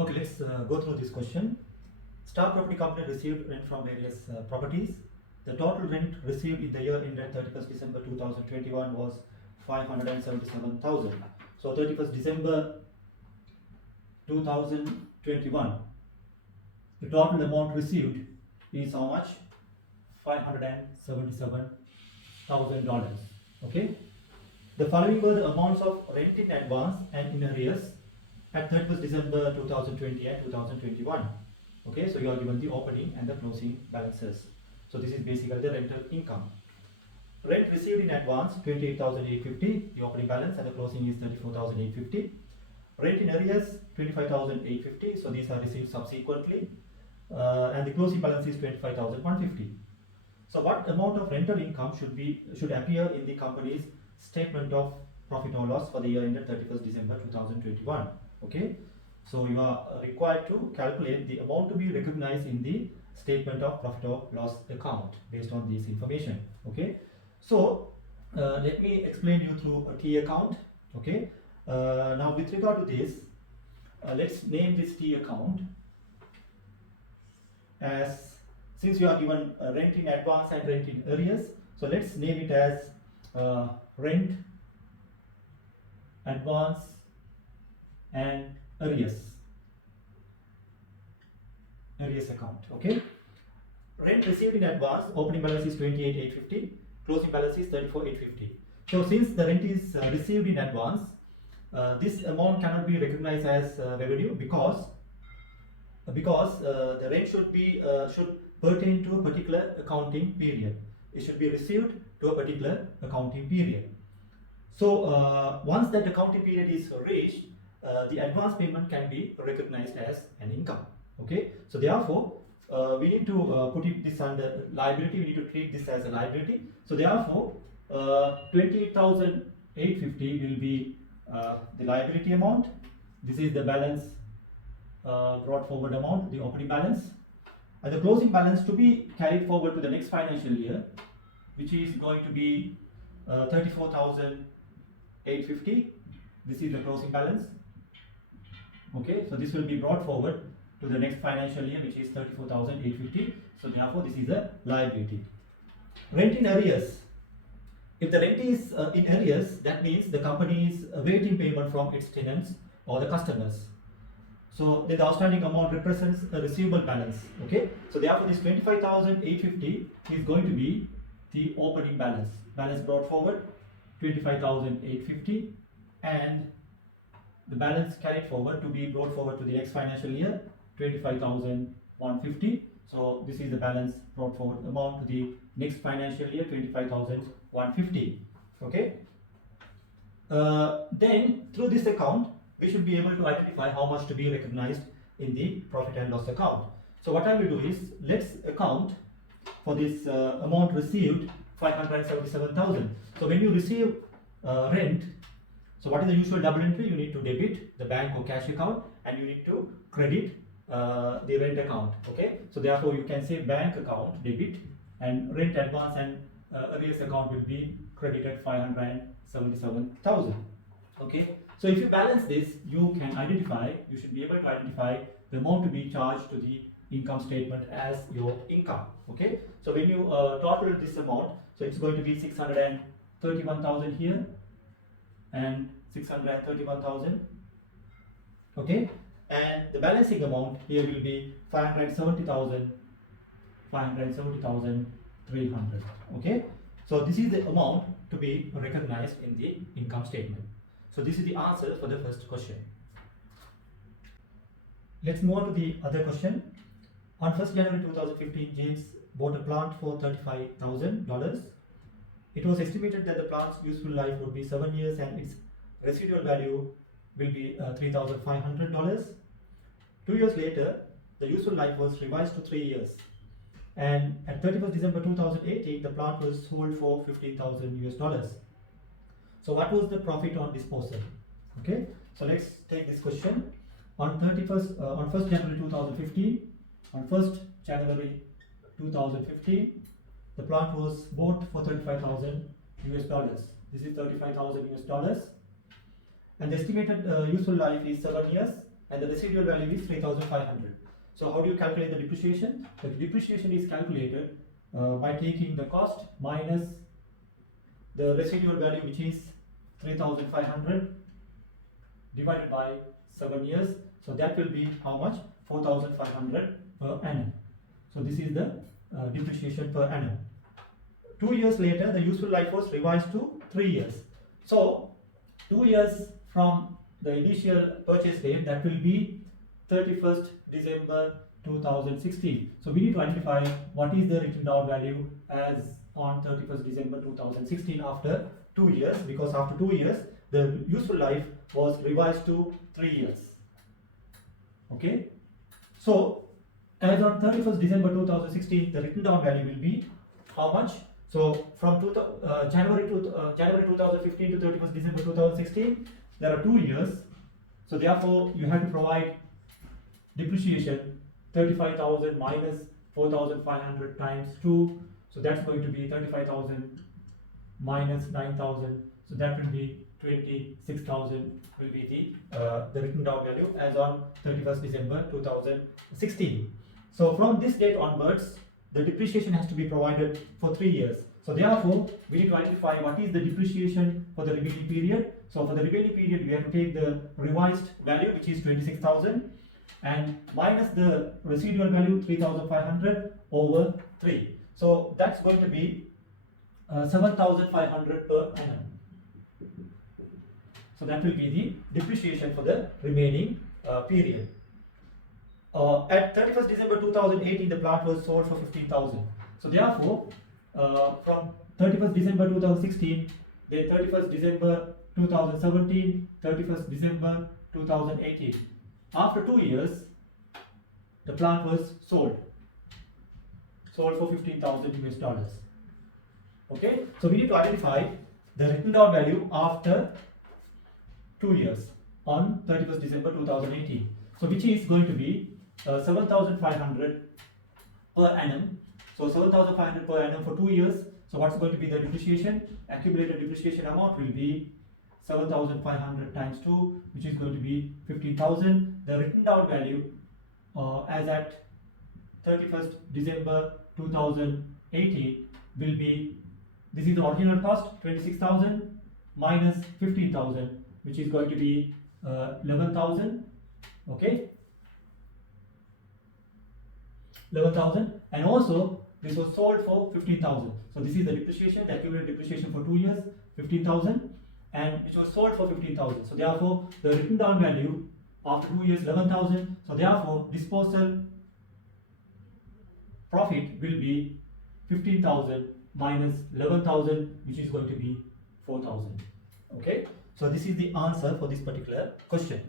Okay, let's go through this question. Star Property Company received rent from various properties. The total rent received in the year ended 31st December 2021 was 577,000. So 31st December 2021, the total amount received is how much? $577,000. Okay. The following were the amounts of rent in advance and in arrears at 31st December 2020 and 2021. Okay, so you are given the opening and the closing balances. So this is basically the rental income. Rent received in advance 28,850, the opening balance, and the closing is 34,850. Rent in arrears 25,850, so these are received subsequently, and the closing balance is 25,150. So what amount of rental income should appear in the company's statement of profit or loss for the year ended 31st December 2021? Okay, so you are required to calculate the amount to be recognized in the statement of profit or loss account based on this information. Okay, so let me explain you through a T account. Okay, now with regard to this, let's name this T account as, since you are given rent in advance and rent in arrears, so let's name it as rent, advance and arrears account. Okay, rent received in advance, opening balance is 28,850, closing balance is 34,850. So since the rent is received in advance, this amount cannot be recognized as revenue because the rent should pertain to a particular accounting period. It should be received to a particular accounting period. So once that accounting period is reached, the advance payment can be recognized as an income. Okay, so therefore we need to put this under liability. We need to treat this as a liability. So therefore 28,850 will be the liability amount. This is the balance brought forward amount, the opening balance, and the closing balance to be carried forward to the next financial year, which is going to be 34,850. This is the closing balance. Okay, so this will be brought forward to the next financial year, which is 34,850. So therefore this is a liability. Rent in arrears. If the rent is in arrears, that means the company is awaiting payment from its tenants or the customers. So the outstanding amount represents a receivable balance. Okay, so therefore this 25,850 is going to be the opening balance. Balance brought forward 25,850, and the balance carried forward to be brought forward to the next financial year 25,150. So this is the balance brought forward amount to the next financial year 25,150. Okay. Then through this account we should be able to identify how much to be recognized in the profit and loss account. So what I will do is, let's account for this amount received 577,000. So when you receive rent, so what is the usual double entry? You need to debit the bank or cash account and you need to credit the rent account. Okay, so therefore you can say bank account debit and rent advance and arrears account will be credited 577,000. Okay, so if you balance this, you should be able to identify the amount to be charged to the income statement as your income. Okay, so when you total this amount, so it's going to be 631,000 here and 631,000. Okay, and the balancing amount here will be 570,300. Okay, so this is the amount to be recognized in the income statement. So this is the answer for the first question. Let's move on to the other question. On 1st January 2015, James bought a plant for $35,000. It was estimated that the plant's useful life would be 7 years and its residual value will be $3,500. 2 years later, the useful life was revised to 3 years. And at 31st December 2018, the plant was sold for $15,000. So what was the profit on disposal? Okay, so let's take this question. On 1st January 2015, on 1st January 2015, the plant was bought for $35,000. This is $35,000, and the estimated useful life is 7 years. and the residual value is 3,500. So how do you calculate the depreciation? The depreciation is calculated by taking the cost minus the residual value, which is 3,500, divided by 7 years. So that will be how much? 4,500 per annum. So this is the depreciation per annum. 2 years later, the useful life was revised to 3 years. So 2 years from the initial purchase date, that will be 31st December 2016. So we need to identify what is the written down value as on 31st December 2016 after 2 years, because after 2 years the useful life was revised to 3 years. Okay, so as on 31st December 2016, the written down value will be how much? So from January 2015 to 31st December 2016, there are 2 years. So therefore you have to provide depreciation 35,000 minus 4,500 times 2. So that's going to be 35,000 minus 9,000. So that will be 26,000 will be the written down value as on 31st December 2016. So from this date onwards, the depreciation has to be provided for 3 years. So therefore, we need to identify what is the depreciation for the remaining period. So for the remaining period, we have to take the revised value, which is 26,000, and minus the residual value 3,500 over 3. So that's going to be 7,500 per annum. So that will be the depreciation for the remaining period. At 31st December 2018, the plant was sold for 15,000. So therefore, from 31st December 2016, then 31st December 2017, 31st December 2018. After 2 years, the plant was sold for 15,000 US dollars. Okay, so we need to identify the written down value after 2 years on 31st December 2018. So which is going to be 7,500 per annum. So 7,500 per annum for 2 years. So what's going to be the depreciation? Accumulated depreciation amount will be 7,500 times 2, which is going to be 15,000. The written down value as at 31st December 2018 will be, this is the original cost, 26,000 minus 15,000, which is going to be 11,000. Okay, 11,000, and also this was sold for 15,000. So this is the depreciation, the accumulated depreciation for 2 years, 15,000, and which was sold for 15,000. So therefore, the written down value after 2 years, 11,000. So therefore, disposal profit will be 15,000 minus 11,000, which is going to be 4,000. Okay, so this is the answer for this particular question.